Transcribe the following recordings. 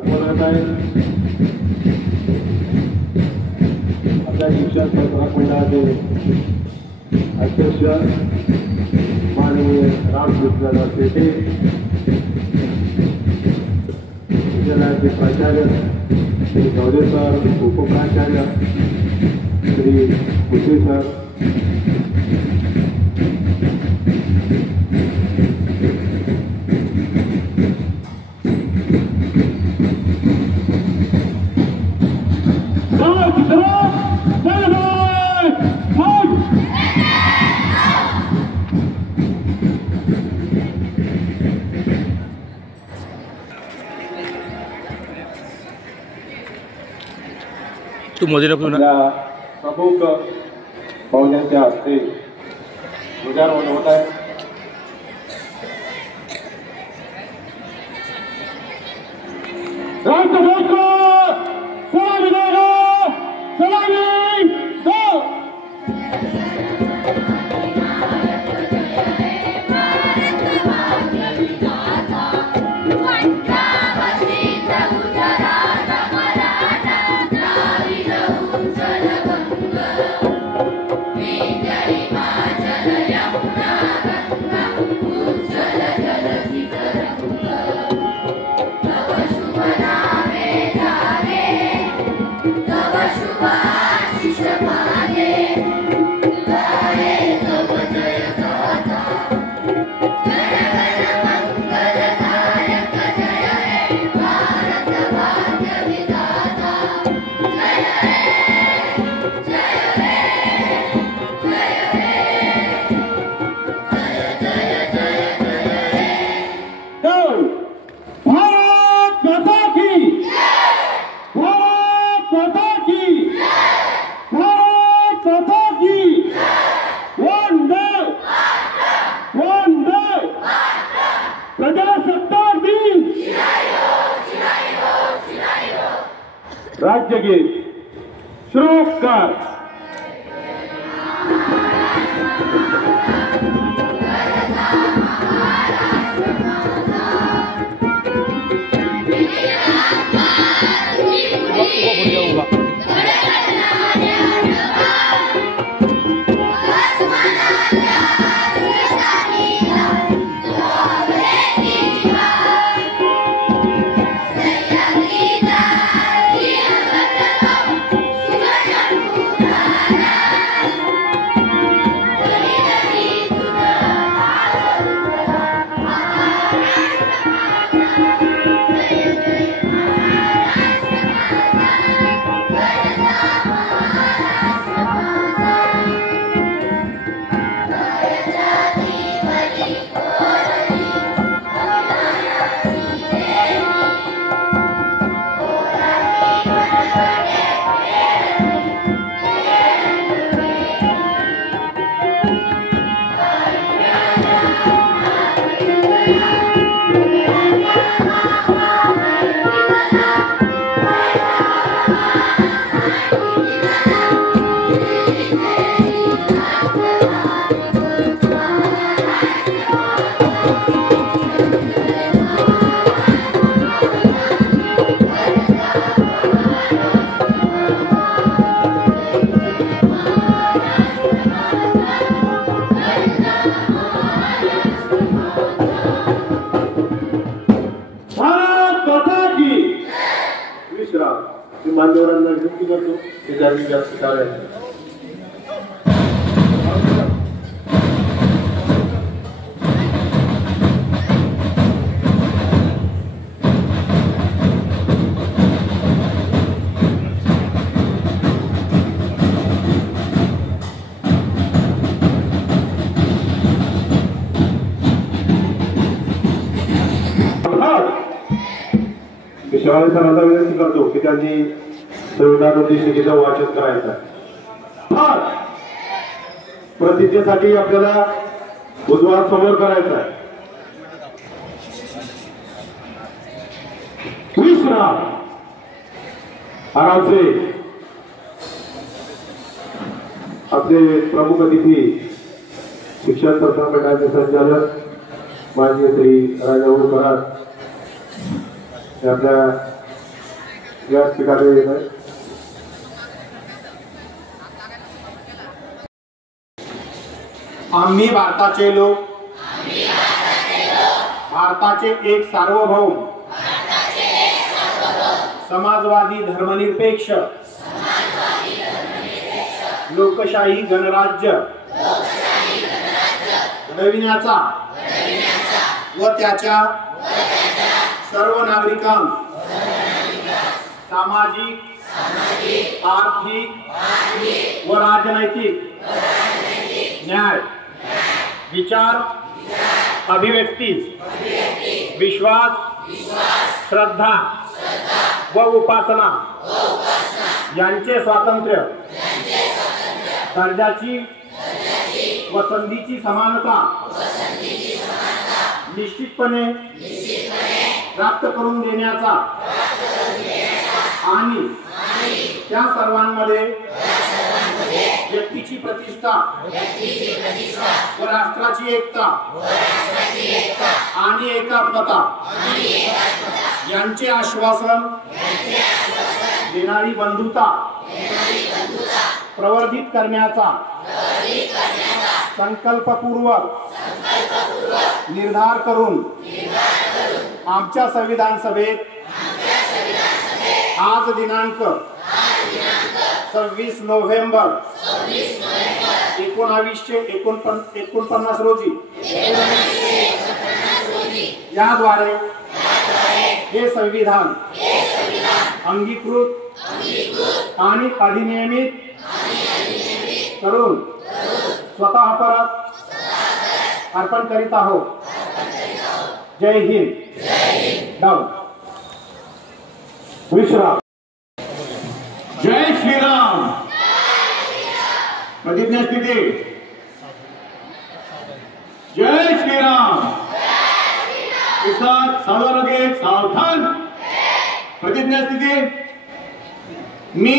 दाखवण्यात आहे. आपल्या शिक्षण संस्थापक मंडळाचे अध्यक्ष माननीय रामकृष्ण शेटे, विद्यालयाचे प्राचार्य श्री गौरे सर, उपप्राचार्य श्री कुशे सर, प्रमुख पाहुण्यांच्या हस्ते ध्वजारोहण होत आहे. राज्यगीत श्रोकार मान्यवरांना विनंती करतो की जास्तीत जास्त कार्य सरांना विनंती करतो की त्यांनी संविधान उद्देशिकेचं वाचन करायचं. प्रतिज्ञेसाठी आपल्याला उद्वार समोर करायचा आहे. आरामसे आपले प्रमुख अतिथी शिक्षण संस्था मंडळाचे संचालक माननीय श्री राजाभाऊ कराड आपल्या व्यासपीठावर येत आहे. आम्ही भारताचे लोक भारताचे एक सार्वभौम समाजवादी धर्मनिरपेक्ष लोकशाही गणराज्य घडविण्याचा व त्याच्या सर्व नागरिकांस सामाजिक आर्थिक व राजनैतिक न्याय विचार अभिव्यक्ती विश्वास श्रद्धा व उपासना यांचे स्वातंत्र्य दर्जाची व संधीची समानता निश्चितपणे प्राप्त करून देण्याचा आणि त्या सर्वांमध्ये व्यक्तीची प्रतिष्ठा व राष्ट्राची एकता आणि एकात्मता यांचे आश्वासन देणारी बंधुता प्रवर्धित करण्याचा संकल्पपूर्वक निर्धार करून आमच्या संविधान सभेत आज दिनांक 26 नोव्हेंबर 1949 रोजी याद्वारे हे संविधान अंगीकृत आणि अधिनियमित करून स्वतः परत अर्पण करीत आहोत. जय हिंद. डाऊन. विश्राम. जय श्रीराम. प्रतिज्ञा स्थिती. जय श्रीराम. साथ सावधान सावधान. प्रतिज्ञा स्थिती. मी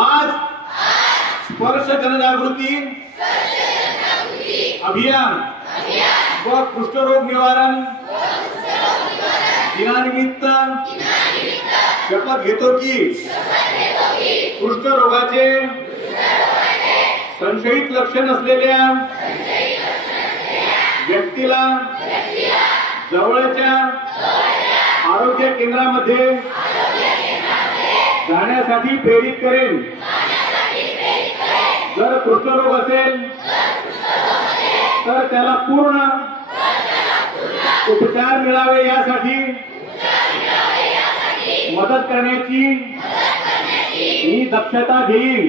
आज स्पर्श जनजागृती अभियान व कुष्ठरोग निवारण दिनानिमित्त शपथ घेतो की कुष्ठरोगाचे संशयित लक्षण असलेल्या व्यक्तीला जवळच्या आरोग्य केंद्रामध्ये जाण्यासाठी प्रेरित करेन. जर कुष्ठरोग असेल तर त्याला पूर्ण उपचार मिळावे यासाठी मदत करण्याची मी दक्षता घेईन.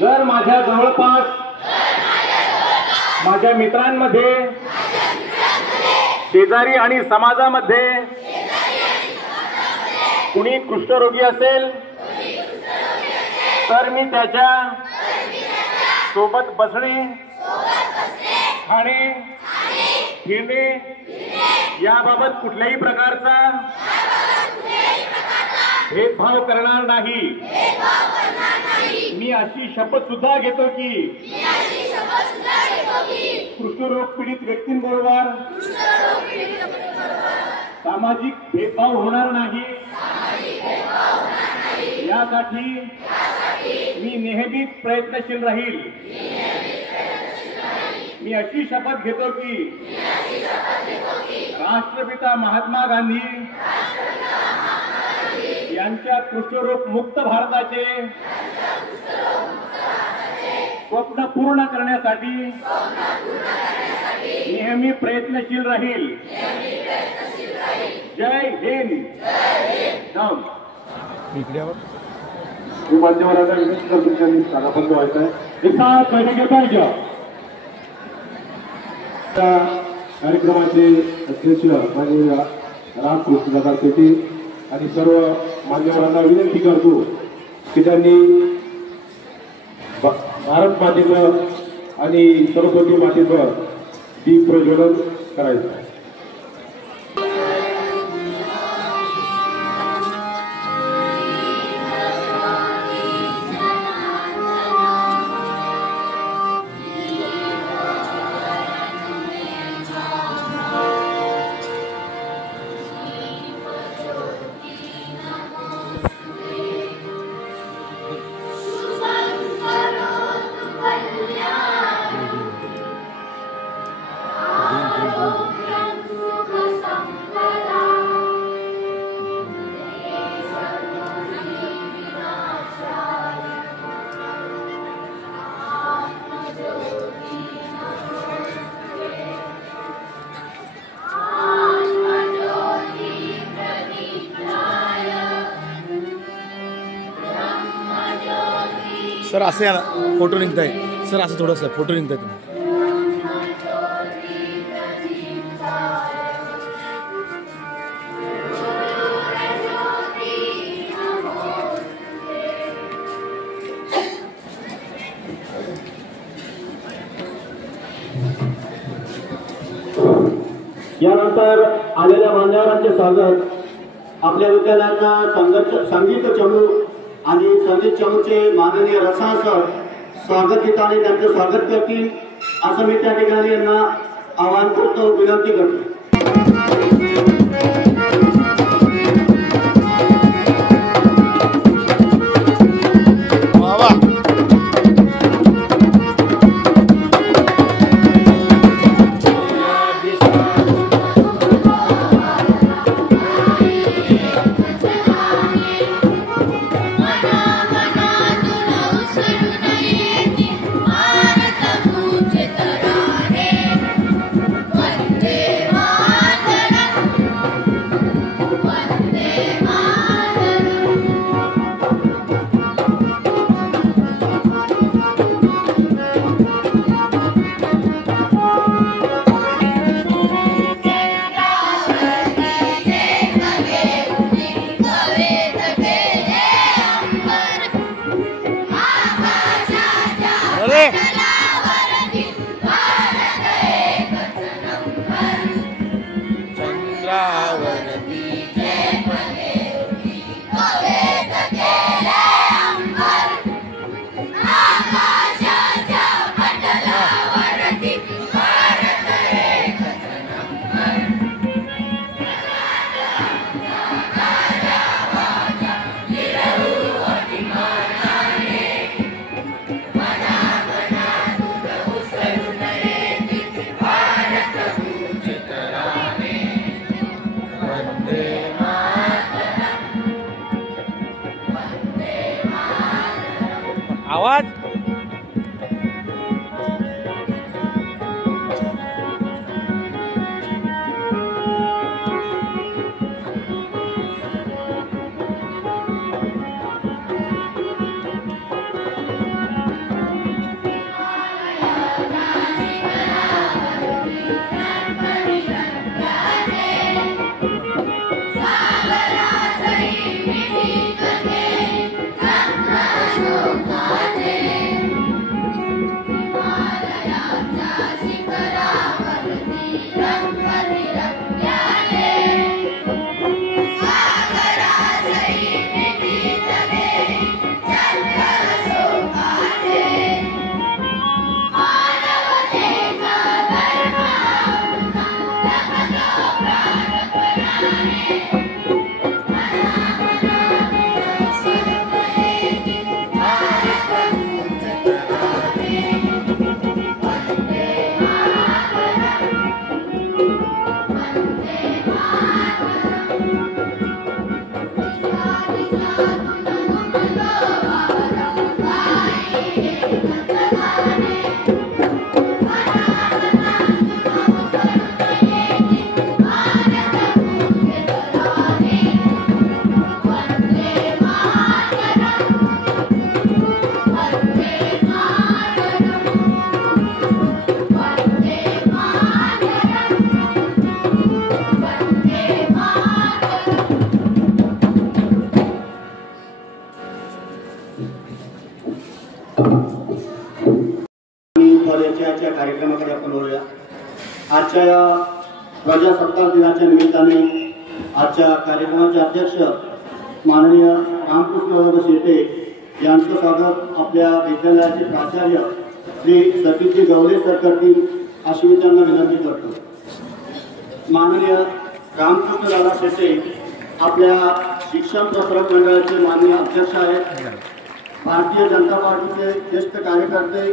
जर माझ्या जवळपास माझ्या मित्रांमध्ये शेजारी आणि समाजामध्ये कुणी कुष्ठरोगी असेल तर मी त्याच्या सोबत बसणे खाणे फिरणे याबाबत कुठल्याही प्रकारचा भेदभाव करणार नाही. मी अशी शपथ सुद्धा घेतो की कुष्ठरोग पीडित व्यक्तींबरोबर सामाजिक भेदभाव होणार नाही यासाठी मी नेहमीच प्रयत्नशील राहील. मी अशी शपथ घेतो की राष्ट्रपिता महात्मा गांधी यांच्या कुष्ठरोग मुक्त भारताचे स्वप्न पूर्ण करण्यासाठी नेहमी प्रयत्नशील राहील. जय हिंद. डाऊन. मान्यवरांना विनंती करतो त्यांनी स्थानापन्न व्हायचं आहे. साथ बैठकीला पाहिजे. कार्यक्रमाचे अध्यक्ष माननीय रामकृष्ण दादा शेट्टी आणि सर्व मान्यवरांना विनंती करतो की त्यांनी भारत मातेचं आणि सरस्वती मातेचं दीप प्रज्वलन करायचं. सर असं या फोटो निघताय सर असं थोडंसं फोटो निघताय तुम्ही यानंतर आलेल्या मान्यवरांचे स्वागत आपल्या विद्यालयाच्या संगीत चमू आणि संगीत चमूचे माननीय रसा सर स्वागत गीताने त्यांचं स्वागत करतील असं मी त्या ठिकाणी यांना आवाहन करतो विनंती करतो. आवाज कार्यक्रमाकडे आपण वळूया. आजच्या या प्रजासत्ताक दिनाच्या निमित्ताने आजच्या कार्यक्रमाचे अध्यक्ष माननीय रामकृष्ण शेटे यांचं स्वागत आपल्या विद्यालयाचे प्राचार्य श्री सतीशजी गवळे सर करतील अशी मी त्यांना विनंती करतो. माननीय रामकृष्ण शेटे आपल्या शिक्षण प्रसारक मंडळाचे माननीय अध्यक्ष आहेत. भारतीय जनता पार्टीचे ज्येष्ठ कार्यकर्ते,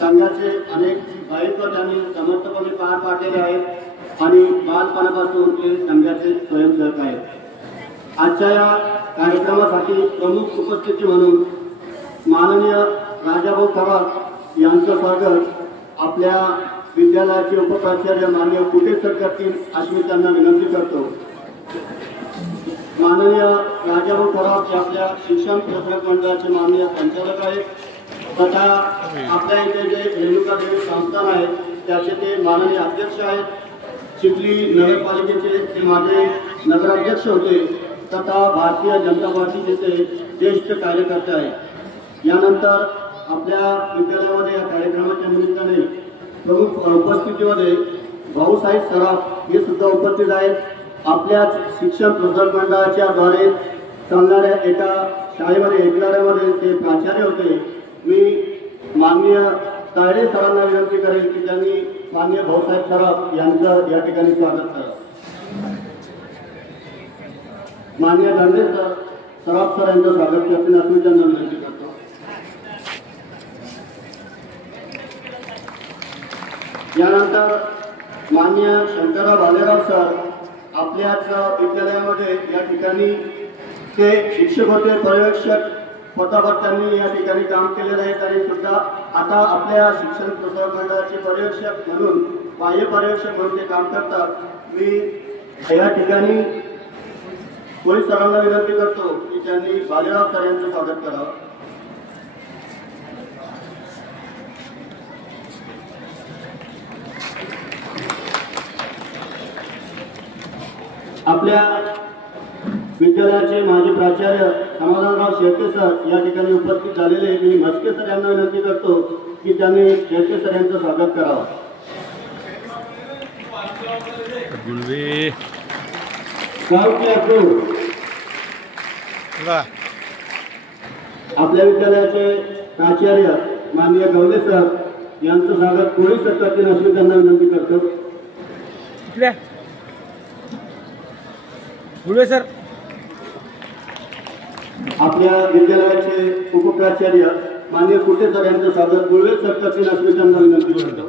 संघाचे अनेक दायित्व त्यांनी समर्थपणे पार पाडलेले आहेत आणि बालपणापासून ते संघाचे स्वयंसेवक आहेत. आजच्या या कार्यक्रमासाठी प्रमुख उपस्थिती म्हणून माननीय राजाभाऊ खरात यांचं स्वागत आपल्या विद्यालयाचे उपप्राचार्य माननीय कुटे सर करतील अशी मी त्यांना विनंती करतो. माननीय राजाभाऊ खरात आपल्या शिक्षण प्रसारक मंडळाचे माननीय संचालक आहेत. तथा आपल्या इथे जे रेणुका देवी संस्थान आहे त्याचे ते माननीय अध्यक्ष आहेत. चिखली नगरपालिकेचे ते माझे नगराध्यक्ष होते तथा भारतीय जनता पार्टीचे ते ज्येष्ठ कार्यकर्ते आहेत. यानंतर आपल्या विद्यालयामध्ये या कार्यक्रमाच्या निमित्ताने प्रमुख उपस्थितीमध्ये भाऊसाहेब सराफ हे सुद्धा उपस्थित आहेत. आपल्याच शिक्षण प्रसारक मंडळाच्या द्वारे चालणाऱ्या एका शाळेमध्ये ऐकणाऱ्यामध्ये ते प्राचार्य होते. मी माननीय तायडे सरांना विनंती करेल की त्यांनी माननीय भाऊसाहेब सराफ यांचं या ठिकाणी स्वागत करा. माननीय दांडे सराफ सर यांचं स्वागत करतील असं मी त्यांना विनंती करतो. यानंतर माननीय शंकरराव भालेराव सर आपल्याच विद्यालयामध्ये या ठिकाणी ते शिक्षक होते, पर्यवेक्षक पदावर त्यांनी या ठिकाणी काम केलेलं आहे. तरी सुद्धा आता आपल्या शिक्षण प्रसारक मंडळाचे पर्यवेक्षक म्हणून बाह्य पर्यवेक्षक म्हणून ते काम करतात. मी या ठिकाणी पोलीस सरांना विनंती करतो की त्यांनी भालेराव सर यांचं स्वागत करावं. आपल्या विद्यालयाचे माजी प्राचार्य समाधानराव शेळके सर या ठिकाणी उपस्थित झालेले. मी म्हस्के सर यांना विनंती करतो की त्यांनी शेळके सर यांचं स्वागत करावं. आपल्या विद्यालयाचे प्राचार्य माननीय गवले सर यांचं स्वागत पोलीस सरकारचे असं त्यांना विनंती करतो. सर आपल्या विद्यालयाचे उपप्राचार्य माननीय कुटे सर यांचं स्वागत गुळवे सर करतील असं त्यांना विनंती करतो.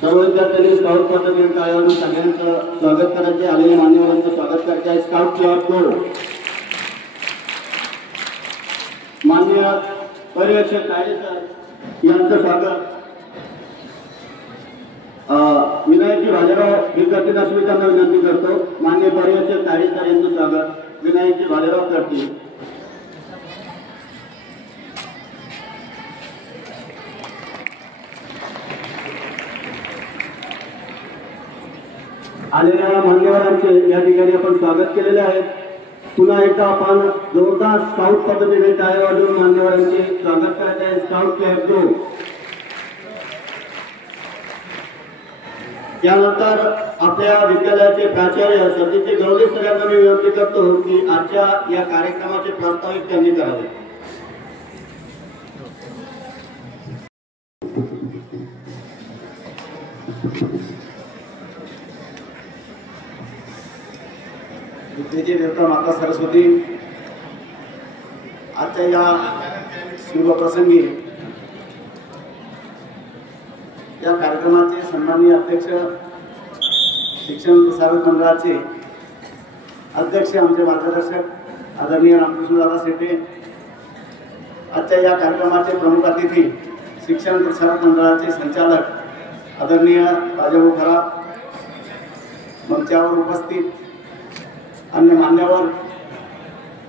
सर्व विद्यार्थ्यांनी स्काउट पद्धतीने कार्यावरून सगळ्यांचं स्वागत करायचे. आलेल्या मान्यवरांचं स्वागत करायचे आहे. स्काउट क्लब माननीय पर्यवेक्षक काळे सर यांचं स्वागत. विनायकजी भालेराव हे करतील असं मी त्यांना विनंती करतो. माननीय पर्यवेक्षक काळे सर यांचं स्वागत विनायकजी भालेराव करतील. आलेल्या मान्यवरांचे या ठिकाणी आपण स्वागत केलेले आहे. पुन्हा एकदा आपण जोरदार स्काउट पद्धतीने टाळ्या वाजवून मान्यवरांचे स्वागत करत आहे. स्काउट क्लब यानंतर आपल्या विद्यालयाचे प्राचार्य सतीश गवले सर यांना मी विनंती करतो की आजच्या या कार्यक्रमाचे प्रस्तावित त्यांनी करावे. विद्येची देवता माता सरस्वती आजच्या या शुभ प्रसंगी या कार्यक्रमाचे सन्माननीय अध्यक्ष शिक्षण प्रसारक मंडळाचे अध्यक्ष आमचे मार्गदर्शक आदरणीय रामकृष्णदादा शेटे, आजच्या या कार्यक्रमाचे प्रमुख अतिथी शिक्षण प्रसारक मंडळाचे संचालक आदरणीय राजाभाऊ खरात, मंचावर उपस्थित अन्य मान्यवर,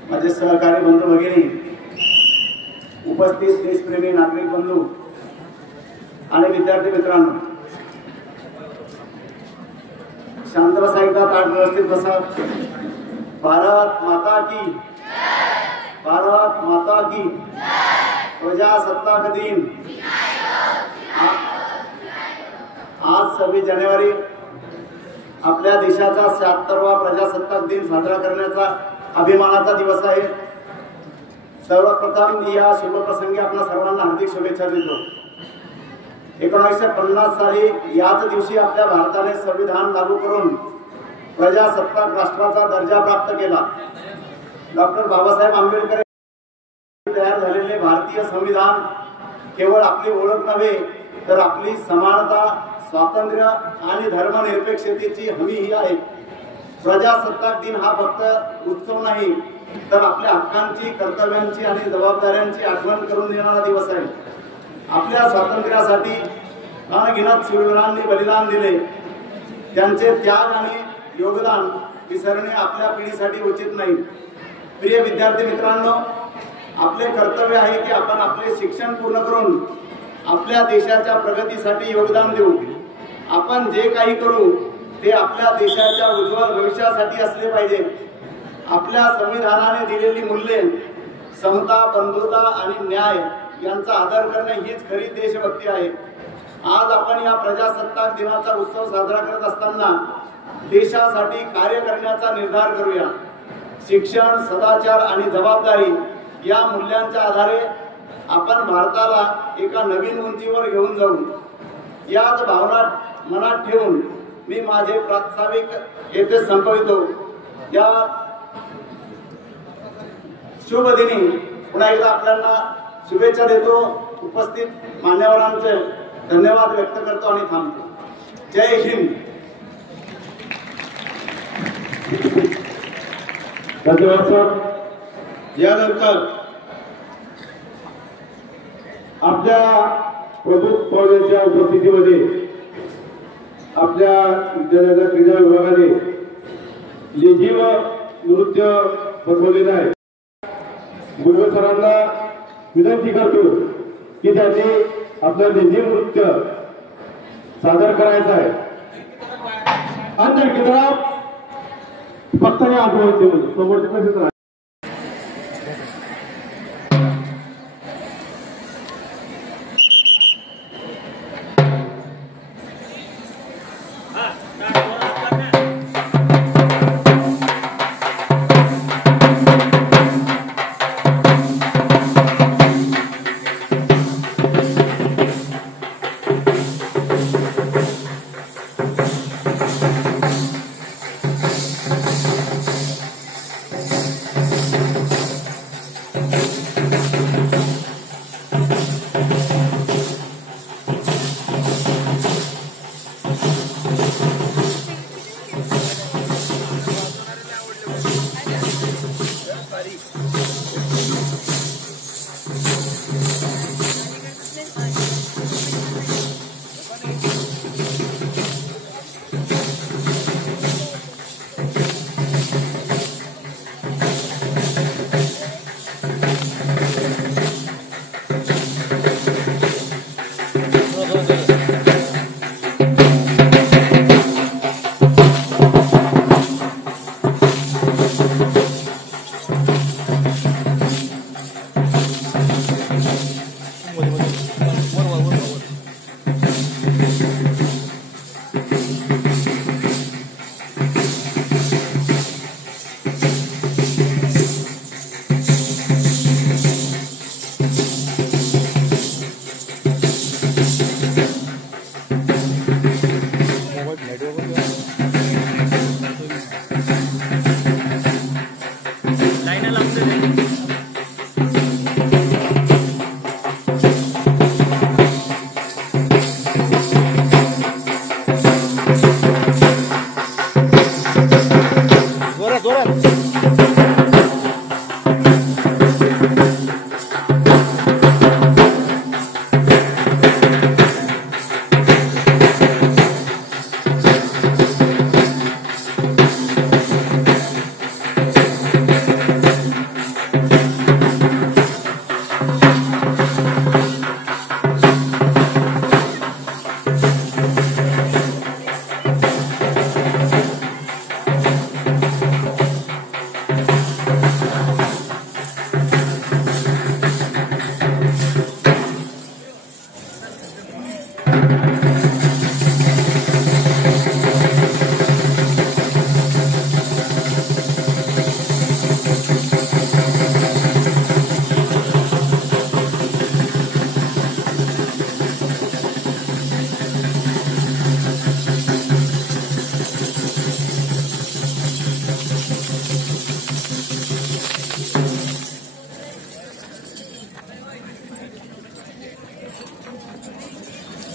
माझे सहकारी बंधू भगिनी, उपस्थित देशप्रेमी नागरिक बंधू आणि विद्यार्थी मित्रांनो, शांत बसा, एकदा ताट व्यवस्थित बसा. भारत माता की, भारत माता की. प्रजासत्ताक दिन आज 26 जानेवारी आपल्या देशाचा 76वा प्रजासत्ताक दिन साजरा करण्याचा अभिमानाचा दिवस आहे. सर्वप्रथम या शुभप्रसंगी आपल्या सर्वांना हार्दिक शुभेच्छा देतो. 1950 साली याच दिवशी आपल्या भारताने संविधान लागू करून प्रजासत्ताक राष्ट्राचा दर्जा प्राप्त केला. डॉक्टर बाबासाहेब आंबेडकर तयार झालेले भारतीय संविधान केवळ आपली ओळख नव्हे तर आपली समानता, स्वातंत्र्य आणि धर्मनिरपेक्षतेची हमीही आहे. प्रजासत्ताक दिन हा फक्त उत्सव नाही तर आपल्या हक्कांची, कर्तव्यांची आणि जबाबदाऱ्यांची आठवण करून देणारा दिवस आहे. आपल्या स्वातंत्र्यासाठी अनगिनत शूरवीरांनी बलिदान दिले. त्यांचे त्याग आणि योगदान विसरणे आपल्या पिढीसाठी उचित नाही. प्रिय विद्यार्थी मित्रांनो, आपले कर्तव्य आहे की आपण आपले शिक्षण पूर्ण करून आपल्या देशाच्या प्रगतीसाठी योगदान देऊ. आपण जे काही करू ते आपल्या देशाच्या उज्ज्वल भविष्यासाठी असले पाहिजे. आपल्या संविधानाने दिलेली मूल्ये समता, बंधुता आणि न्याय यांचा आदर करणे हीच खरी देशभक्ती आहे. आज आपण या प्रजासत्ताक दिनाचा उत्सव साजरा करत असताना देशासाठी कार्य करण्याचा निर्धार करूया. शिक्षण, सदाचार आणि जबाबदारी या मूल्यांच्या आधारे आपण भारताला एका नवीन उंचीवर घेऊन जाऊ. याच भावना मनात ठेवून मी माझे प्रास्ताविक येथे संपवितो. या शुभ दिनी पुन्हा एकदा आपल्याला शुभेच्छा देतो. उपस्थित मान्यवरांचे धन्यवाद व्यक्त करतो आणि थांबतो. जय हिंद. धन्यवाद सर. यानंतर आपल्या प्रमुख पाहुण्यांच्या उपस्थितीमध्ये आपल्या विद्यालयाच्या क्रीडा विभागाने लेझीम नृत्य बसवलेलं आहे. गुरु सरांना विनंती करतो की त्यांनी आपलं लेझीम नृत्य सादर करायचं आहे. अंदर की तरफ फक्त हे आठवण समोरच्या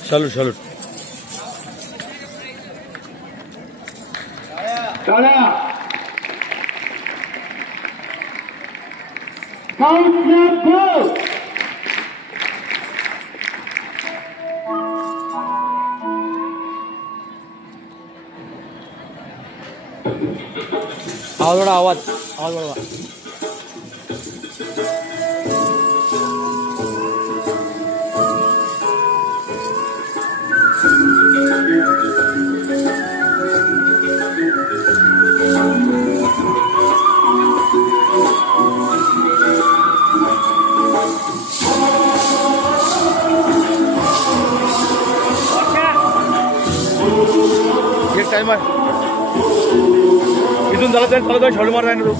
सॅल्यूट सॅल्यूट. आवाज वाढवा. एक टाइम आहे इथून झालं तर चालत शाळू मारता ना तू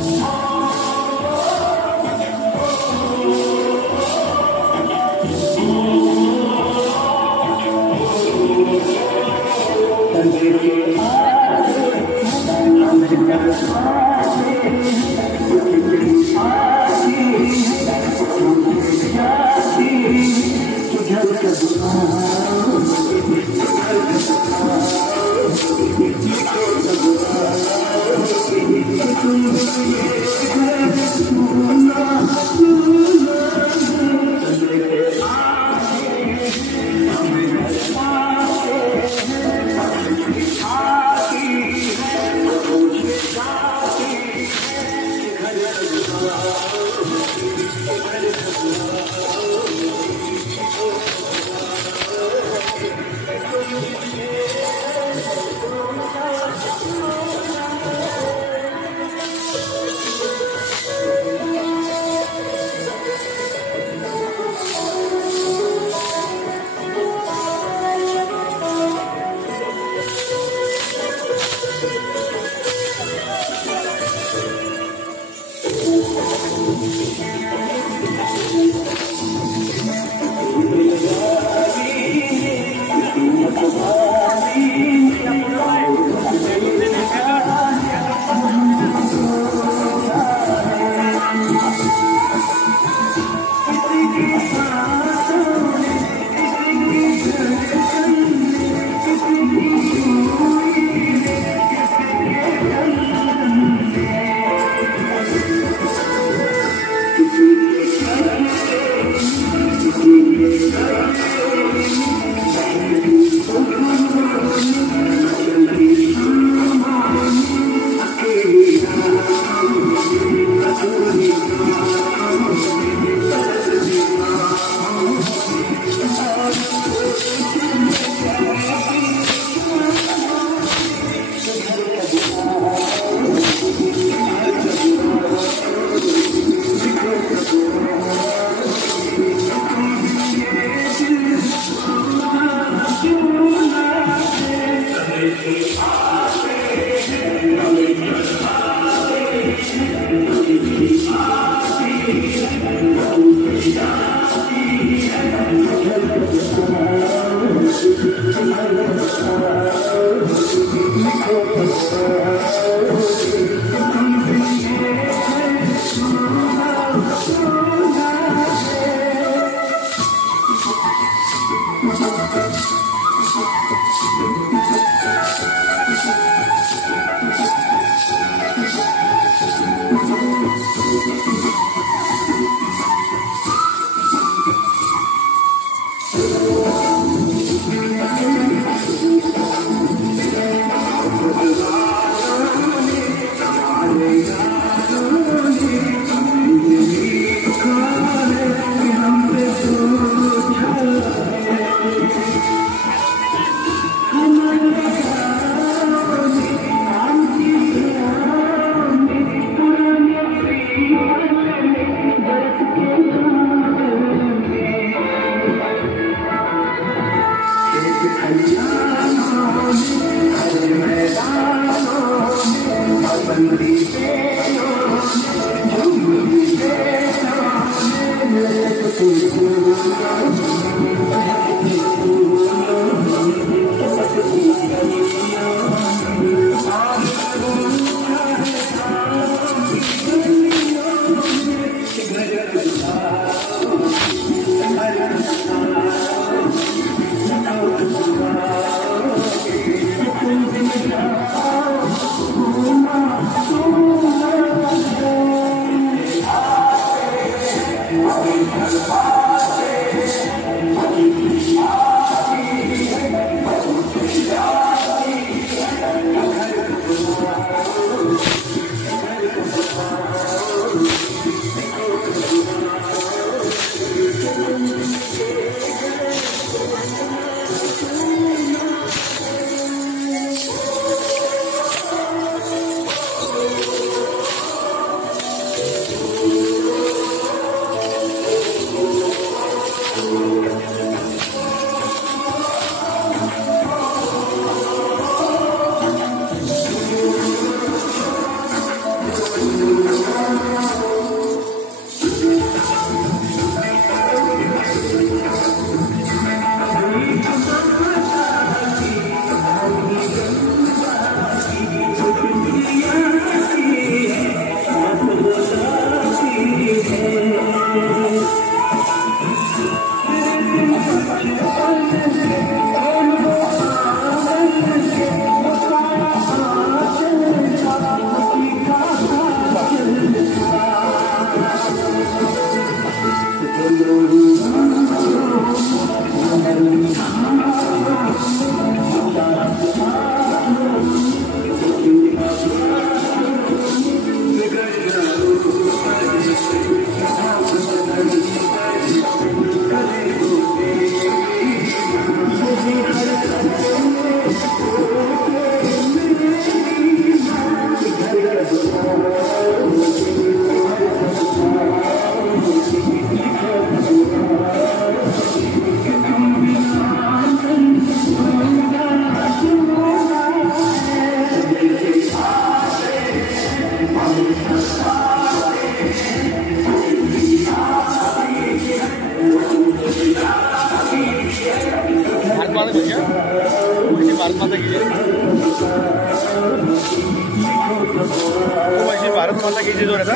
भारत माता की जय हो रहा था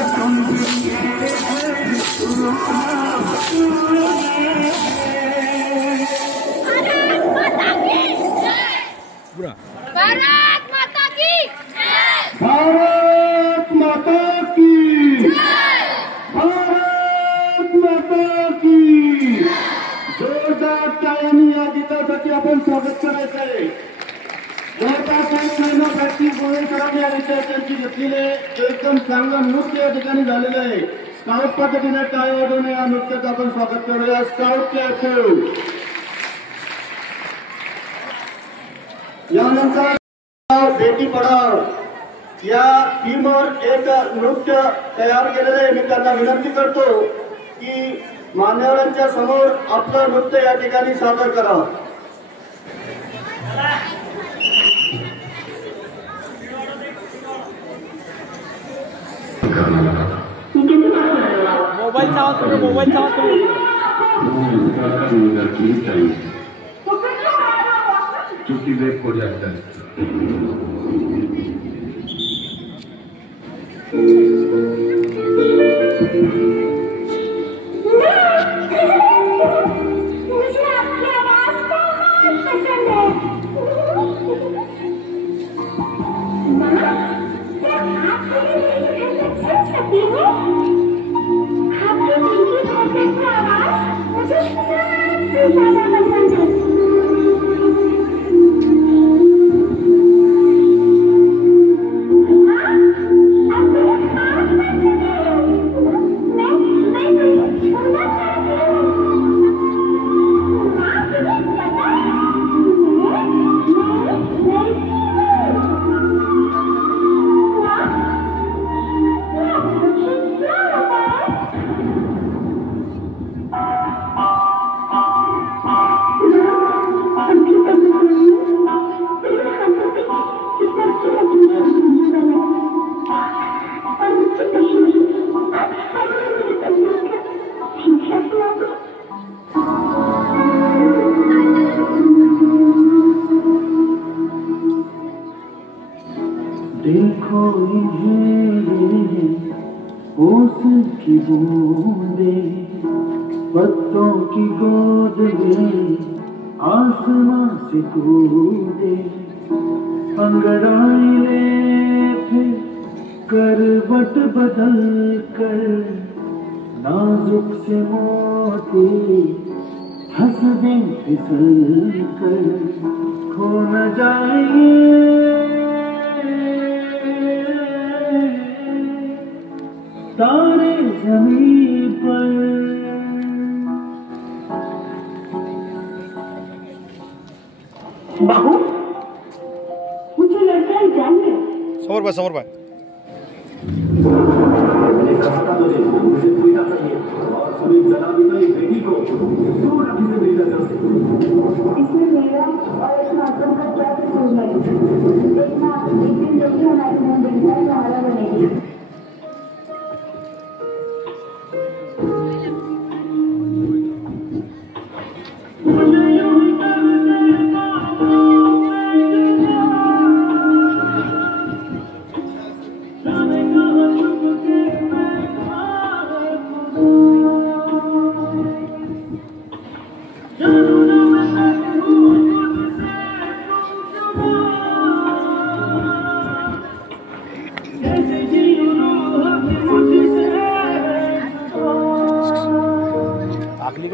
पूरा भारत माता की जय। भारत माता की जय। भारत माता की जोरदार टाळ्यांनी या गीतासाठी आपण स्वागत करायचं आहे. जवळपास 1 महिना प्रॅक्टिस गोवेकरांनी या विद्यार्थ्यांची घेतलेले एकदम चांगलं नृत्य या ठिकाणी झालेलं आहे. स्काउट पद्धतीने टाळ्या वाजवून या नृत्याचं आपण स्वागत करूया. स्काउट कॅप्टन यानंतर बेटी पढाव या थीमवर एक नृत्य तयार केलेलं आहे. मी त्यांना विनंती करतो की मान्यवरांच्या समोर आपलं नृत्य या ठिकाणी सादर करावं. मोबाइल चार्ज करो मोबाइल चार्ज करो चुकी देख हो जाता है मुझे आपकी आवाज बहुत पसंद है। माँ, क्या आप मेरी सुन सकती हो? आपकी मीठी भोजन की आवाज मुझे सबसे ज्यादा पसंद है। माँ, आप मेरे पास मत चलिए। मैं कुछ सुनना चाहती हूँ। माँ, तुम्हें पता है? मैं मुझे क्या होता है? देखो ओस की बूंदे पत्तों की गोद में आसमां से कूदे अंगड़ाई ले फिर करवट बदल कर नाजुक से मोती हंस दे फिसल कर खो न जाए तारे ज़मीन पर। बाबू, मुझे लड़का चाहिए। समर भाई मैंने कहा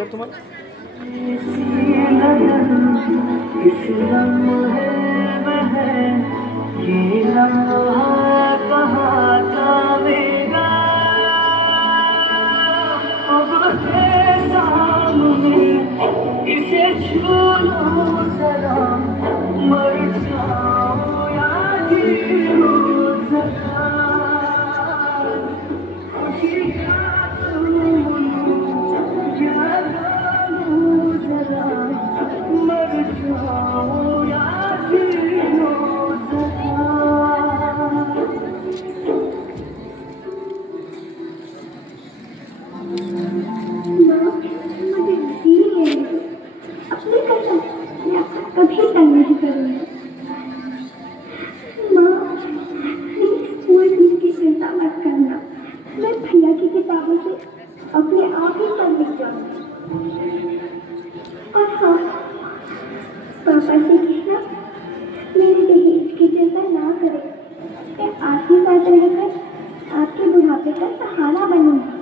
वाटतं तुम्हाला? इसे छू लो जरा मर जाओ या जीओ जरा खुशी का जरा मर जाओ या जीओ जरा कभी तंग नहीं करूँगी माँ, स्कूल फीस की चिंता मत करना, मैं भैया की किताबों से अपने आप ही पढ़ लिख जाऊँगी। और हाँ, पापा से कहना मेरे दहेज की चिंता ना करें, मैं आपके साथ रहकर आपके बुढ़ापे का सहारा बनूंगी।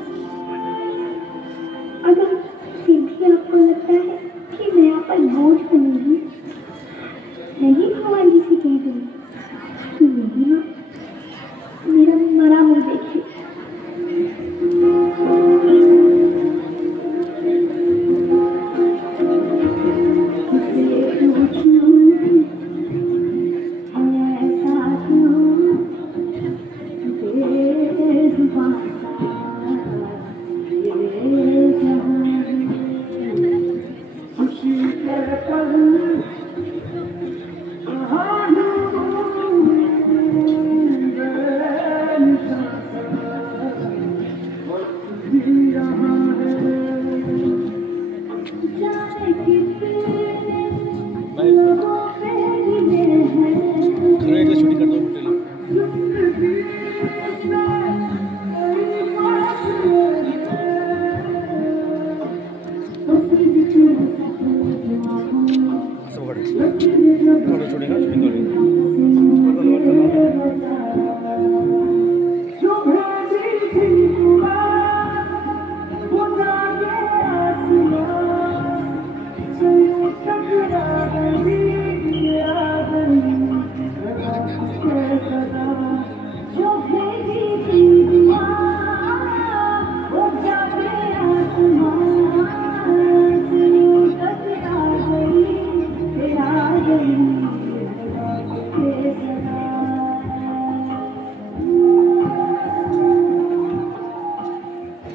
अगर फिर भी आपको लगता है कि मैं आप पर बोझ बनूंगी, नहीं भगवान जी से कह दूंगी कि मेरी माँ मेरा मरा मुँह देखी।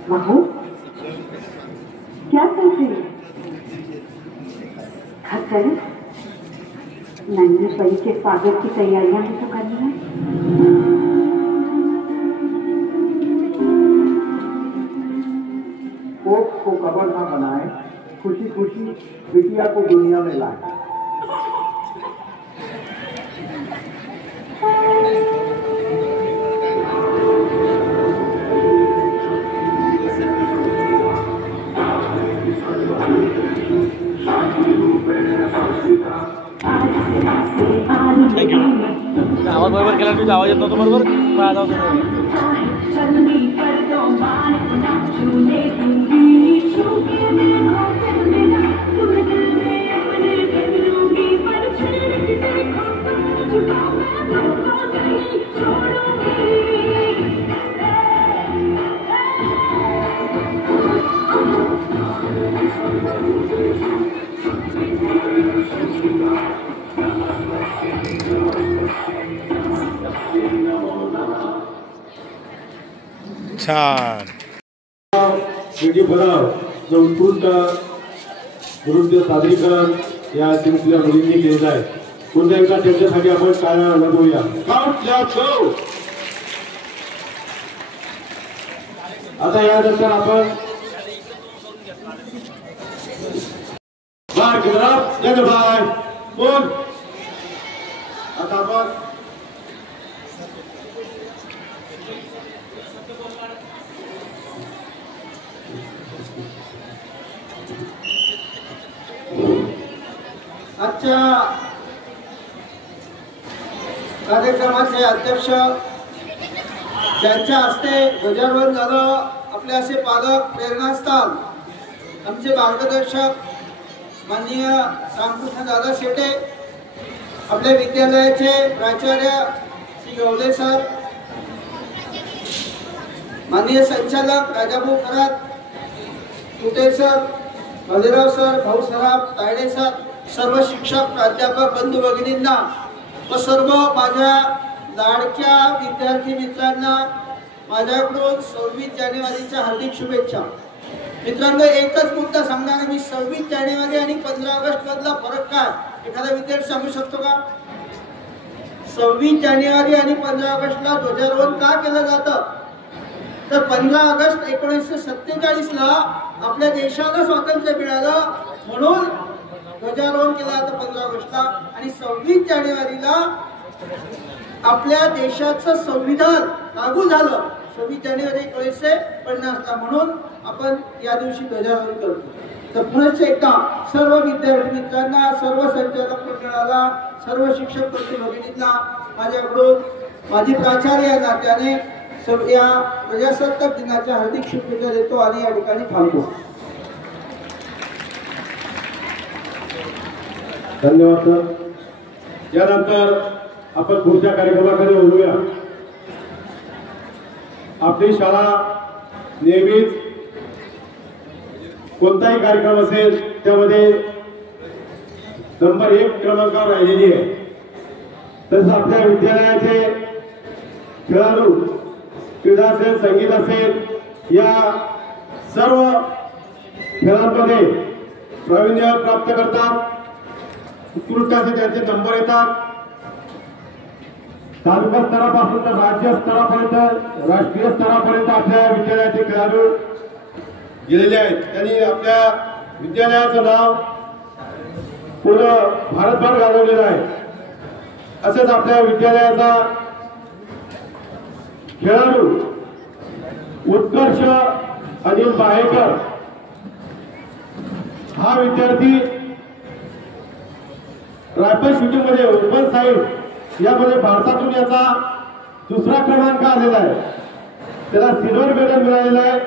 बहू क्या कर रही है? घर चले? नन्ही परी के स्वागत की तैयारियां भी तो करनी है। कोख को कबर ना बनाए, खुशी खुशी बिटिया को दुनिया में लाए। थँक्यू. आवाज बरोबर केला तुझा आवाज येत नव्हता बरोबर पण आता छान. विजय पराव जो उत्कृष्ट नृत्य सादरीकरण या सिंपल्या मुलींनी केलेलं आहे. पुन्हा एकदा त्यांच्यासाठी आपण टाळ्या वाजवूया. आता यानंतर आपण बाय गुजरात जय बाय बोल. आता आपण आजच्या कार्यक्रमाचे अध्यक्ष ज्यांच्या हस्ते ध्वजारोहण झालं, आपले असे पालक, प्रेरणास्थान आमचे मार्गदर्शक माननीय रामकृष्ण दादा शेटे, आपल्या विद्यालयाचे प्राचार्य श्री गवले सर, माननीय संचालक राजाभाऊ खरात, कुटे सर, बाजीराव सर, भाऊ सराफ, तायडे सर, सर्व शिक्षक प्राध्यापक बंधू भगिनींना व सर्व माझ्या लाडक्या विद्यार्थी मित्रांना माझ्याकडून 26 जानेवारीच्या हार्दिक शुभेच्छा. मित्रांनो, एकच मुद्दा सांगणार मी. 26 जानेवारी आणि 15 ऑगस्ट मधला फरक काय, एखादा विद्यार्थी सांगू शकतो का? 26 जानेवारी आणि 15 ऑगस्टला ध्वजारोहण का केलं जातं? तर 15 ऑगस्ट 1947 ला आपल्या देशाला स्वातंत्र्य मिळालं म्हणून ध्वजारोहण केलं जातं 15 ऑगस्टला. आणि 26 जानेवारीला आपल्या देशाचं संविधान लागू झालं 26 जानेवारी 1950 ला, म्हणून आपण या दिवशी ध्वजारोहण करतो. तर पुनश्च एकदा सर्व विद्यार्थी मित्रांना, सर्व संचालक मंडळाला, सर्व शिक्षक भगिनींना माझ्याकडून माझी प्राचार्य या नात्याने या प्रजासत्ताक दिनाच्या हार्दिक शुभेच्छा देतो आणि या ठिकाणी थांबतो. धन्यवाद सर. यानंतर आपण पुढच्या कार्यक्रमाकडे वळूया. आपली शाळा नेहमीच कोणताही कार्यक्रम असेल त्यामध्ये नंबर 1 क्रमांकावर राहिलेली आहे. तसं आपल्या विद्यालयाचे खेळाडू, क्रीडा असेल, संगीत असेल, या सर्व खेळांमध्ये प्रावीण्य प्राप्त करतात. उत्कृष्ट असे त्यांचे नंबर येतात. तालुका स्तरापासून तर राज्य स्तरापर्यंत, राष्ट्रीय स्तरापर्यंत आपल्या विद्यालयाचे खेळाडू गेलेले आहेत. त्यांनी आपल्या विद्यालयाचं नाव पूर्ण भारतभर गाजवलेलं आहे. असंच आपल्या विद्यालयाचा खेळाडू उत्कर्ष अनिल बाहेकर हा विद्यार्थी रायफल शूटिंग मध्ये ओपन साईड यामध्ये भारतातून याचा 2रा क्रमांक आलेला आहे. त्याला सिल्वर मेडल मिळालेला आहे.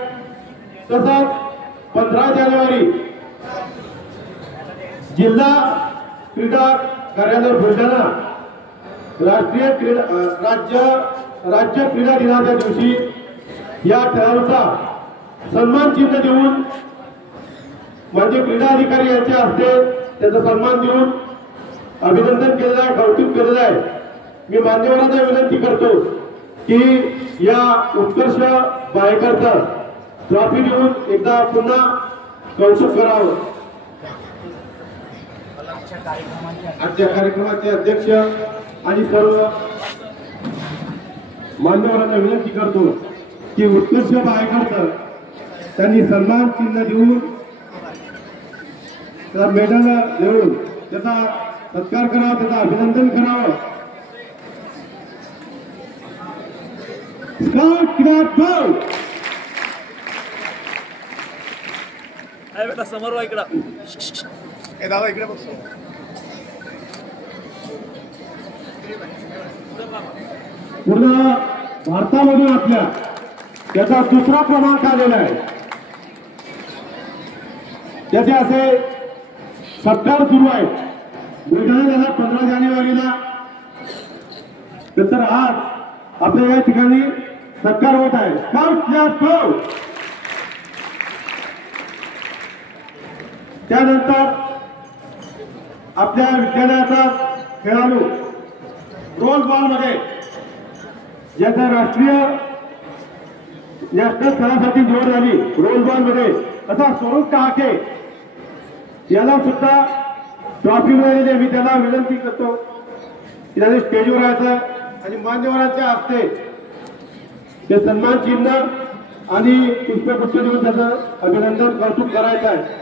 तसंच 15 जानेवारी जिल्हा क्रीडा कार्यालय बुलढाणा राज्य क्रीडा दिनाच्या दिवशी या खेळाडूचा सन्मान चिन्ह देऊन, म्हणजे क्रीडा अधिकारी यांच्या हस्ते त्याचा सन्मान देऊन अभिनंदन केलेलं आहे, कौतुक केलेलं आहे. मी मान्यवरांना विनंती करतो की या उत्कर्ष बाहेकरचा ट्रॉफी देऊन एकदा पुन्हा कौतुक करावं. आजच्या कार्यक्रमाचे अध्यक्ष आणि सर्व मान्यवरांना विनंती करतो की उत्कर्ष बाहेकरचा त्यांनी सन्मान चिन्ह देऊन, त्याला मेडल देऊन त्याचा सत्कार करावा, त्याचं अभिनंदन करावं. बेटा समोर वा इकडं. दादा इकडे बघतो. पूर्ण भारतामधून आपल्या त्याचा 2रा क्रमांक आलेला आहे. त्याचे असे सत्कार सुरू आहेत. बुलढाण्याला 15 जानेवारीला, नंतर आज आपल्या या ठिकाणी सत्कार होत आहे. त्यानंतर आपल्या विद्यालयाचा खेळाडू रोल बॉल मध्ये ज्याचा राष्ट्रीय नॅशनल खेळासाठी निवड झाली रोल बॉल मध्ये, असा स्वरूप टाके याला सुद्धा ट्रॉफी मिळालेली. मी त्याला विनंती करतो की त्याने स्टेजवर यायचं आणि मान्यवरांच्या हस्ते ते सन्मान चिन्ह आणि पुष्पगुच्छ देऊन त्याचं अभिनंदन कौतुक करायचं आहे.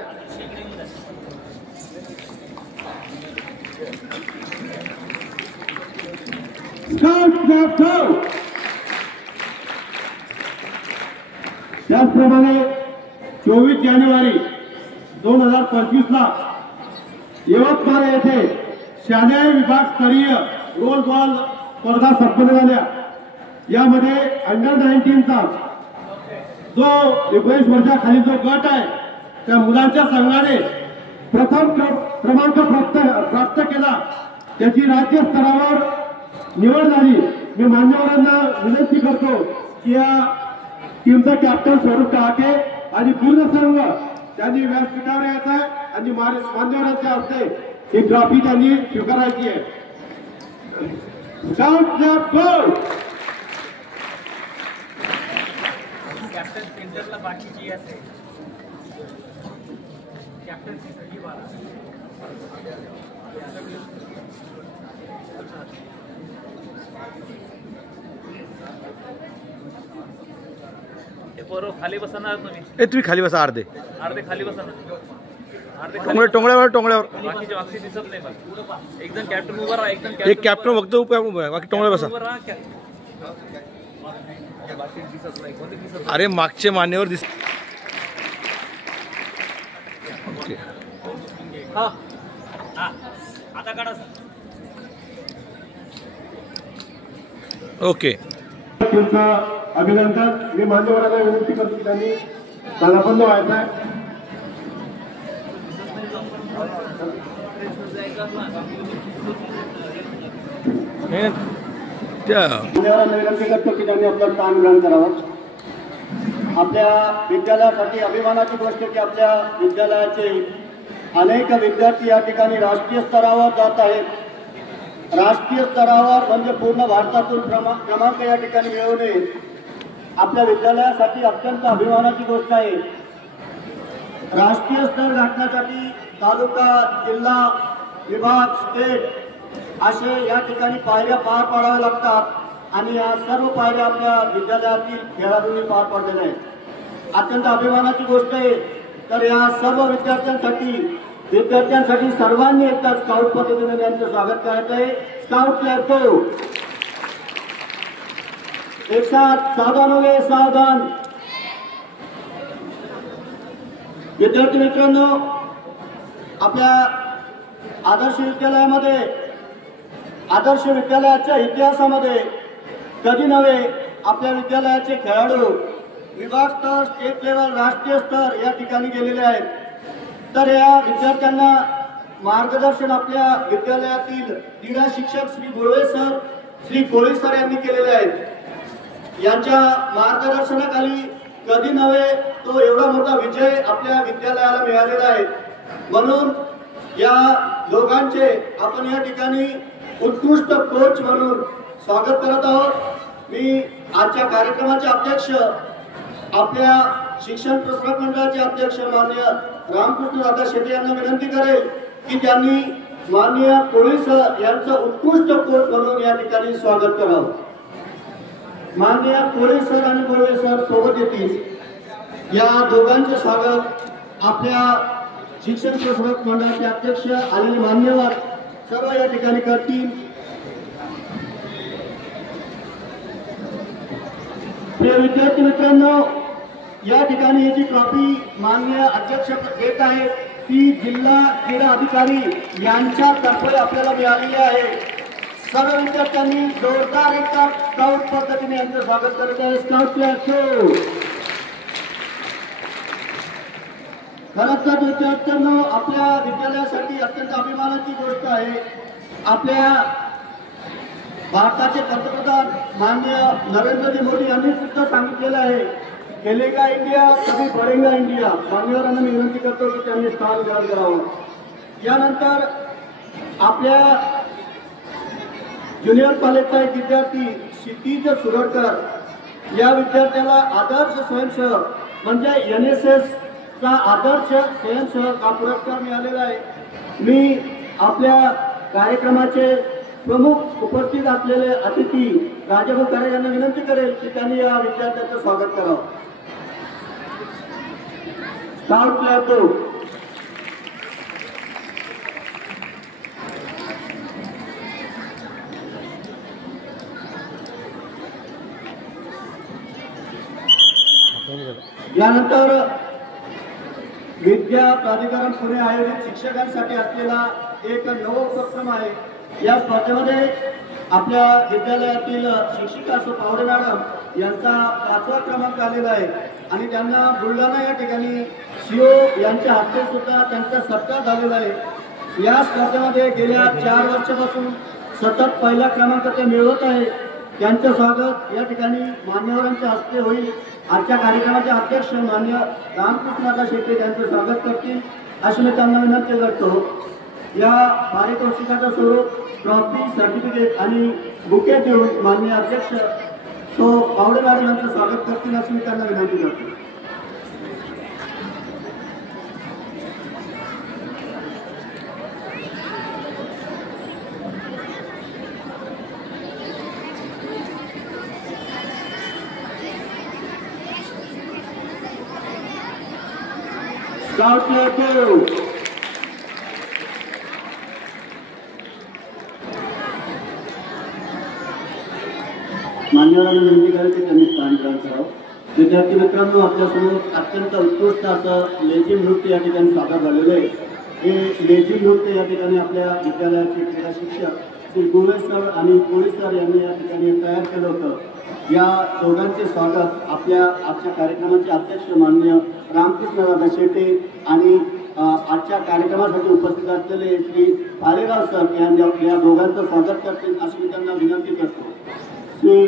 त्याचप्रमाणे 24 जानेवारी 2025 ला यवतमाळ येथे शालेय विभाग स्तरीय रोल बॉल स्पर्धा संपन्न झाल्या. यामध्ये अंडर 19चा जो 19 वर्षाखाली जो गट आहे त्या मुलांच्या संघाने प्रथम क्रमांक प्राप्त केला, त्याची राज्य स्तरावर निवड झाली. मी मान्यवरांना विनंती करतो की या टीमचा कॅप्टन स्वरूप डहाके आणि पूर्ण संघ त्यांनी व्यासपीठावर यायचं आहे आणि मान्यवरांच्या हस्ते ही ट्रॉफी त्यांनी स्वीकारायची आहे. कॅप्टन सेंटरला बाकीची असेल. कॅप्टन सेंटर ही बारा. बरोबर खाली बसणार तुम्ही. तुम्ही खाली बसा. अर्धे खाली बसणार. टोंगळ्यावर बाकीचे वाक्षी दिसत नाही मला. एकदम कॅप्टन उभा राहा. एकदम एक कॅप्टन फक्त बाकी टोंगळ्या बसा. उभा राहा. बाकी दिसत नाही. कोणी दिसत अरे मागचे मान्यवर दिस. हा आता काढा. ओके. तुमचं अभिनंदन. मी मान्यवरांना विनंती करतो की त्यांनी स्थानापन्न व्हायचं आहे. मान्यवरांना विनंती करतो की त्यांनी आपलं स्थान ग्रहण करावं. आपल्या विद्यालयासाठी अभिमानाची गोष्ट की आपल्या विद्यालयाचे अनेक विद्यार्थी या ठिकाणी राष्ट्रीय स्तरावर जात आहेत. राष्ट्रीय स्तरावर म्हणजे पूर्ण भारतातून क्रमांक या ठिकाणी मिळवणे आपल्या विद्यालयासाठी अत्यंत अभिमानाची गोष्ट आहे. राष्ट्रीय स्तर गाठण्यासाठी तालुका, जिल्हा, विभाग, स्टेट असे या ठिकाणी पायऱ्या पार पाडाव्या लागतात आणि या सर्व पायऱ्या आपल्या विद्यालयातील खेळाडूंनी पार पाडलेल्या आहेत. अत्यंत अभिमानाची गोष्ट आहे. तर या सर्व विद्यार्थ्यांसाठी सर्वांनी एकदा स्काउट पद्धतीने त्यांचं स्वागत करायचं आहे. स्काउट लॅपटो एक साथ सावधान हो गए. सावधान विद्यार्थी मित्रांनो, आपल्या आदर्श विद्यालयामध्ये, आदर्श विद्यालयाच्या इतिहासामध्ये कधी नव्हे आपल्या विद्यालयाचे खेळाडू विभाग स्तर, स्टेट लेवल, राष्ट्रीय स्तर या ठिकाणी गेलेले आहेत. तर या विद्यार्थ्यांना मार्गदर्शन आपल्या विद्यालयातील क्रीडा शिक्षक श्री गुळवे सर, श्री कोळी सर यांनी केलेले आहेत. यांच्या मार्गदर्शनाखाली कधी नव्हे तो एवढा मोठा विजय आपल्या विद्यालयाला मिळालेला आहे. म्हणून या दोघांचे आपण या ठिकाणी उत्कृष्ट कोच म्हणून स्वागत करत आहोत. मी आजच्या कार्यक्रमाचे अध्यक्ष, आपल्या शिक्षण प्रसारक मंडळाचे अध्यक्ष माननीय रामकृष्ण दादा शेटे यांना विनंती करेल की त्यांनी माननीय कोळी सर यांचं उत्कृष्ट कोच म्हणून या ठिकाणी स्वागत करावं. माननीय कोळी सर आणि कोळवे सर सोबत येतील. या दोघांचे स्वागत आपल्या शिक्षण प्रसारक मंडळाचे अध्यक्ष आलेले मान्यवर सर्व या ठिकाणी करतील. प्रिय विद्यार्थी मित्रांनो, या ठिकाणी याची ट्रॉफी माननीय अध्यक्ष देत आहे ती जिल्हा क्रीडा अधिकारी यांच्यातर्फे आपल्याला मिळालेली आहे. सर्व विद्यार्थ्यांनी जोरदार एकदा स्काउट पद्धतीने यांचं स्वागत करत आहे. स्काउट प्लेअर खरंच तर विद्यार्थ्यांनो, आपल्या विद्यालयासाठी अत्यंत अभिमानाची गोष्ट आहे. आपल्या भारताचे पंतप्रधान माननीय नरेंद्रजी मोदी यांनी सुद्धा सांगितलेलं आहे, खेलेगा इंडिया कभी बढ़ेगा इंडिया. मान्यवरांना मी विनंती करतो की त्यांनी स्थान ग्रहण करावं. यानंतर आपल्या ज्युनियर कॉलेजचा एक विद्यार्थी क्षितिज सुरडकर, या विद्यार्थ्याला आदर्श स्वयंसेवक म्हणजे NSS चा आदर्श स्वयंसेवक हा पुरस्कार मिळालेला आहे. मी आपल्या कार्यक्रमाचे प्रमुख उपस्थित असलेले अतिथी राजाभाऊ खरे यांना विनंती करेल की त्यांनी या विद्यार्थ्यांचं स्वागत करावं. स्काउट लॅपटो यानंतर विद्या प्राधिकरण पुणे आयोजित शिक्षकांसाठी असलेला एक नवा उपक्रम आहे. या स्पर्धेमध्ये आपल्या विद्यालयातील शिक्षिका सो पावडे मॅडम यांचा 5वा क्रमांक आलेला आहे. आणि त्यांना बुलढाणा या ठिकाणी सीओ यांच्या हस्ते सुद्धा त्यांचा सत्कार झालेला आहे। या स्पर्धेमध्ये गेल्या 4 वर्षापासून सतत पहिला क्रमांक ते मिळवत आहे। त्यांचं स्वागत या ठिकाणी मान्यवरांच्या हस्ते होईल। आजच्या कार्यक्रमाचे अध्यक्ष मान्य रामकृष्ण शेट्टे त्यांचं स्वागत करतील अशी मी त्यांना विनंती करतो। या पारितोषिकाचं स्वरूप ट्रॉफी, सर्टिफिकेट आणि बुके देऊन मान्य अध्यक्ष तो पावडे मॅडम यांचं स्वागत करतील अशी मी त्यांना विनंती करतो। मान्यवरांना विनंती करायची त्यांनी स्थान ग्रहण करावं। विद्यार्थी मित्रांनो, आपल्यासमोर अत्यंत उत्कृष्ट असं लेझिम नृत्य या ठिकाणी सादर झालेलं आहे। हे लेझिम नृत्य या ठिकाणी आपल्या विद्यालयाचे क्रीडा शिक्षक श्री गुळे सर आणि कोळी सर यांनी या ठिकाणी तयार केलं होतं। या दोघांचे स्वागत आपल्या आजच्या कार्यक्रमाचे अध्यक्ष माननीय रामकृष्ण शेट्टे आणि आजच्या कार्यक्रमासाठी उपस्थित असलेले श्री भालेराव सर या दोघांचं स्वागत करतील अशी मी त्यांना विनंती करतो। श्री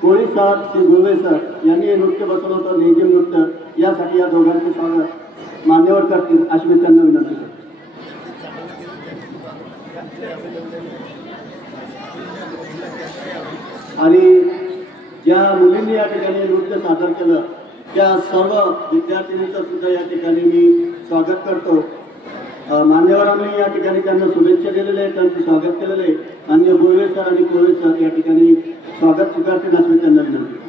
कोळी सर, श्री गुळे सर यांनी हे नृत्य बसवलं होतं, लेझिम नृत्य, यासाठी या दोघांचे स्वागत मान्यवर करतील अशी मी त्यांना विनंती करतो। आणि ज्या मुलींनी या ठिकाणी नृत्य सादर केलं त्या सर्व विद्यार्थिनींचं सुद्धा या ठिकाणी मी स्वागत करतो। मान्यवरांनी या ठिकाणी त्यांना शुभेच्छा दिलेल्या आहेत, त्यांचं स्वागत केलेलं आहे। मान्य गुळे सर आणि कोळे सर या ठिकाणी स्वागत स्वीकारतील अशी त्यांना विनंती।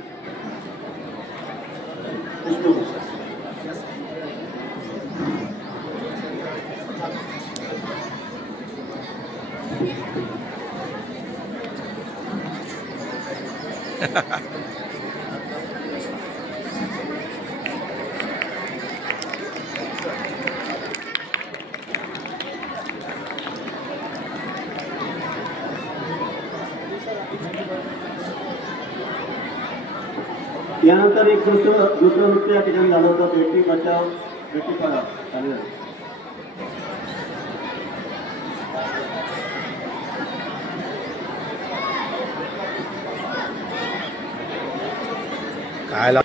यानंतर एक दुसरं नृत्य या ठिकाणी झालं होतं, बेटी बचाव बेटी पढाव चालेल।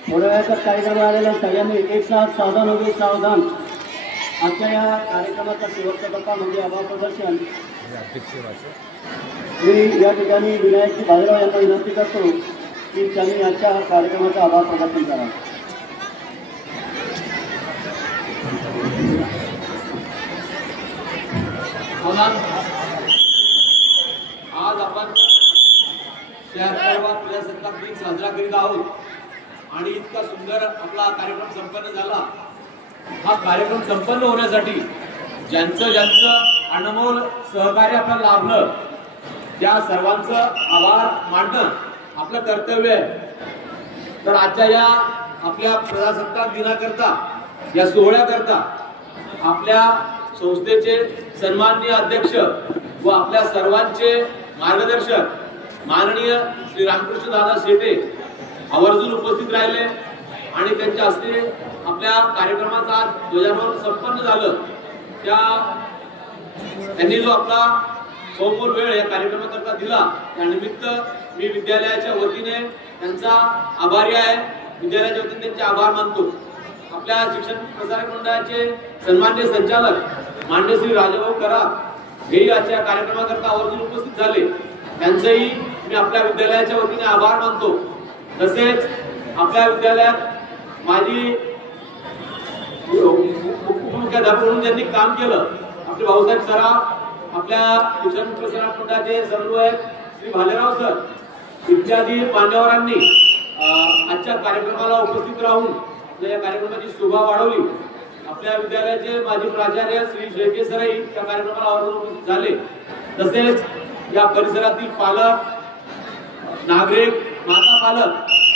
थोड्या वेळात कार्यक्रम आलेला सगळ्यांनी एक साथ सावधान होते, सावधान। आजच्या या कार्यक्रमाचा शेवटचा टप्पा म्हणजे आभार प्रदर्शन। मी या ठिकाणी विनायकजी भालेराव यांना विनंती करतो की त्यांनी आजच्या कार्यक्रमाचा आभार प्रदर्शन करावं। आज आपण शहर प्रजासत्ताक दिन साजरा करीत आहोत आणि इतका सुंदर आपला कार्यक्रम संपन्न झाला। हा कार्यक्रम संपन्न होण्यासाठी ज्यांचं अनमोल सहकार्य आपल्याला लाभलं त्या सर्वांचं आभार मानणं आपलं कर्तव्य आहे। तर आजच्या या आपल्या प्रजासत्ताक दिनाकरता, या सोहळ्याकरता आपल्या संस्थेचे सन्माननीय अध्यक्ष व आपल्या सर्वांचे मार्गदर्शक माननीय श्री रामकृष्ण दादा शेट्टे आवर्जून उपस्थित राहिले आणि त्यांच्या हस्ते आपल्या कार्यक्रमाचा आज ध्वजारोहण संपन्न झालं। त्यांनी जो आपला बहुमूल्य वेळ या कार्यक्रमाकरता दिला त्यानिमित्त मी विद्यालयाच्या वतीने त्यांचा आभारी आहे। विद्यालयाच्या वतीने त्यांचे आभार मानतो। आपल्या शिक्षण प्रसारक मंडळाचे सन्माननीय संचालक माननीय श्री राजाभाऊ कराड हेही आजच्या कार्यक्रमाकरता आवर्जून उपस्थित झाले, त्यांचेही मी आपल्या विद्यालयाच्या वतीने आभार मानतो। तसेच आपल्या विद्यालयात माझी उपमुख्याध्यापक म्हणून ज्यांनी काम केलं आपले भाऊसाहेब सराफ, आपल्या शिक्षण प्रसारक मंडळाचे समन्वयक श्री भालेराव सर इत्यादी मान्यवरांनी आजच्या कार्यक्रमाला उपस्थित राहून या कार्यक्रमाची शोभा वाढवली। आपल्या विद्यालयाचे माजी प्राचार्य श्री शेट्टे सरही त्या कार्यक्रमाला उपस्थित झाले। तसेच या परिसरातील पालक, नागरिक, माता पालक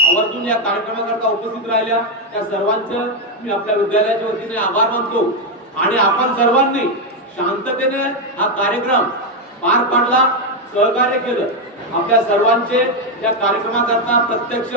आवर्जून या कार्यक्रमाकरता उपस्थित राहिल्या त्या सर्वांचं मी आपल्या विद्यालयाच्या वतीने आभार मानतो। आणि आपण सर्वांनी शांततेने हा कार्यक्रम पार पाडला, सहकार्य केलं। आपल्या सर्वांचे या कार्यक्रमाकरता प्रत्यक्ष